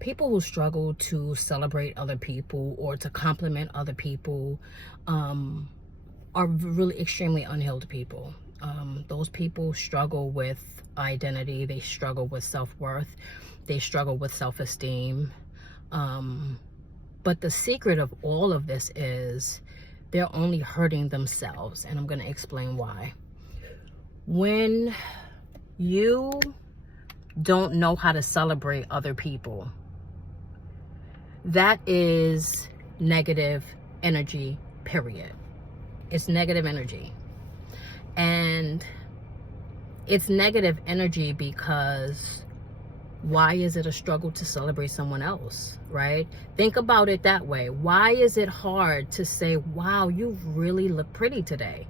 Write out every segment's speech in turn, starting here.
people who struggle to celebrate other people or to compliment other people are really extremely unhealed people. Those people struggle with identity. They struggle with self-worth. They struggle with self-esteem. But the secret of all of this is they're only hurting themselves. And I'm going to explain why. When you don't know how to celebrate other people, that is negative energy, period. It's negative energy. And it's negative energy because why is it a struggle to celebrate someone else, right? Think about it that way. Why is it hard to say, wow, you really look pretty today?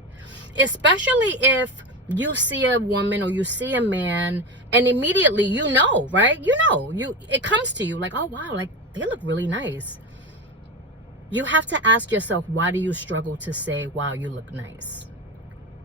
Especially if you see a woman or you see a man and immediately you know, right? It comes to you like, oh wow, like they look really nice. You have to ask yourself, why do you struggle to say, wow, you look nice,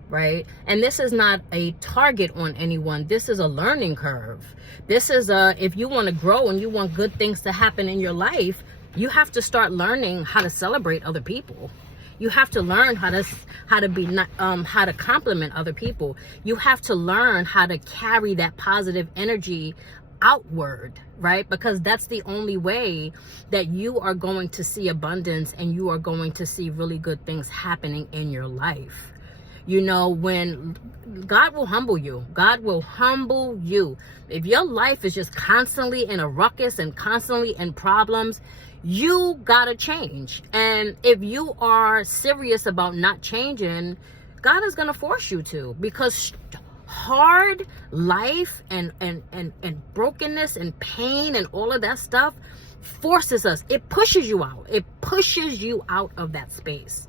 right? And this is not a target on anyone. This is a learning curve. This is if you want to grow and you want good things to happen in your life, you have to start learning how to celebrate other people. You have to learn how to compliment other people. You have to learn how to carry that positive energy outward, right? Because that's the only way that you are going to see abundance and you are going to see really good things happening in your life. You know, when God will humble you. God will humble you. If your life is just constantly in a ruckus and constantly in problems, you gotta change. And if you are serious about not changing, God is gonna force you to, because hard life and brokenness and pain and all of that stuff forces us. It pushes you out. It pushes you out of that space.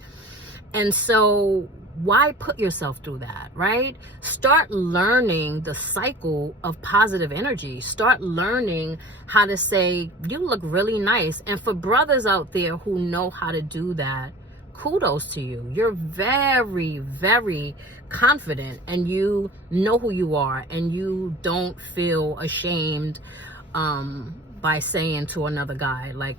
And so why put yourself through that, right? Start learning the cycle of positive energy. Start learning how to say, you look really nice. And for brothers out there who know how to do that, kudos to you. You're very, very confident and you know who you are and you don't feel ashamed by saying to another guy, like,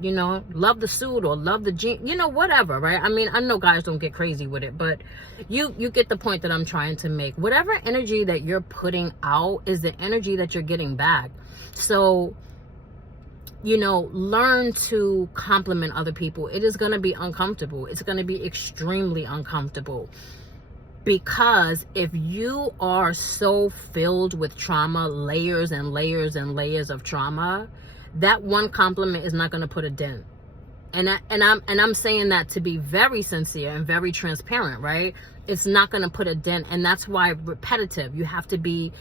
you know, love the suit or love the jeans, you know, whatever, right? I mean, I know guys don't get crazy with it, but you get the point that I'm trying to make. Whatever energy that you're putting out is the energy that you're getting back. So, you know, learn to compliment other people. It is going to be uncomfortable. It's going to be extremely uncomfortable. Because if you are so filled with trauma, layers and layers and layers of trauma, that one compliment is not going to put a dent. And I'm saying that to be very sincere and very transparent, right? It's not going to put a dent. And that's why repetitive. You have to be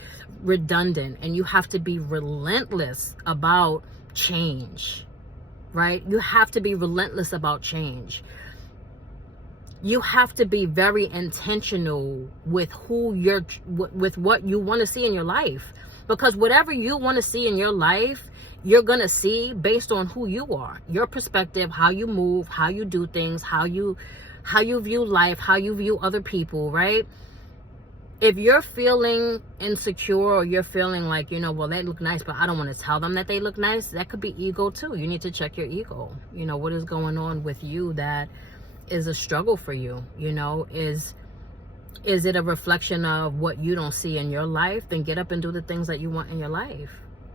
redundant and you have to be relentless about change, right? You have to be relentless about change. You have to be very intentional with with what you want to see in your life. Because whatever you want to see in your life, you're going to see based on who you are, your perspective, how you move, how you do things, how you view life, how you view other people, right? If you're feeling insecure or you're feeling like, you know, well, they look nice, but I don't want to tell them that they look nice, that could be ego too. You need to check your ego. You know, what is going on with you that is a struggle for you? You know, is it a reflection of what you don't see in your life? Then get up and do the things that you want in your life.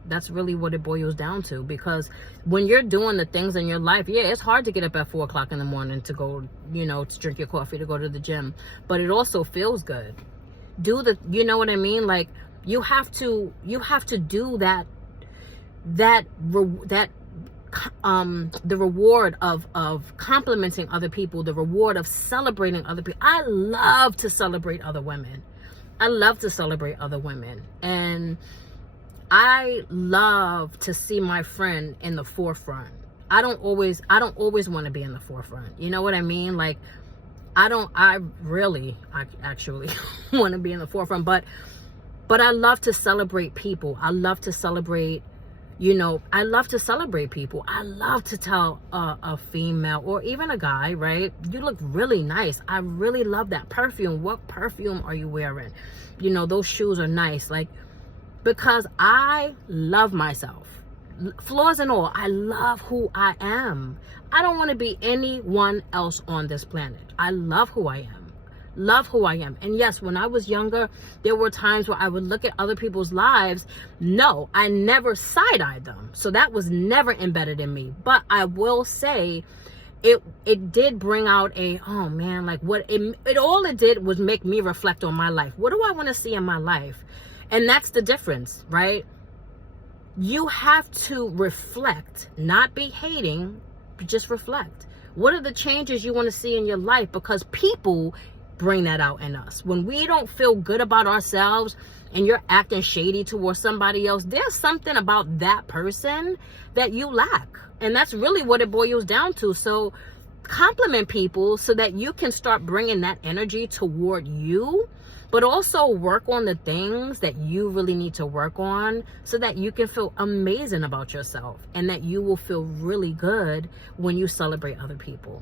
That's really what it boils down to. Because when you're doing the things in your life, yeah, it's hard to get up at 4 o'clock in the morning to go, you know, to drink your coffee, to go to the gym. But it also feels good. You know what I mean? Like, you have to do that the reward of complimenting other people, the reward of celebrating other people. I love to celebrate other women. And I love to see my friend in the forefront. I don't always want to be in the forefront. You know what I mean? Like, I actually want to be in the forefront, but I love to celebrate people. I love to celebrate, you know, I love to celebrate people. I love to tell a female or even a guy, right? You look really nice. I really love that perfume. What perfume are you wearing? You know, those shoes are nice. Like, because I love myself. flaws and all, I love who I am. I don't want to be anyone else on this planet. I love who I am. Love who I am. And yes, when I was younger, there were times where I would look at other people's lives. No, I never side-eyed them. So that was never embedded in me. But I will say, it did bring out a, oh man, like what it all it did was make me reflect on my life. What do I want to see in my life? And that's the difference, right? You have to reflect, not be hating, but just reflect. What are the changes you want to see in your life? Because people bring that out in us. When we don't feel good about ourselves and you're acting shady towards somebody else, there's something about that person that you lack. And that's really what it boils down to. So compliment people so that you can start bringing that energy toward you, but also work on the things that you really need to work on so that you can feel amazing about yourself and that you will feel really good when you celebrate other people.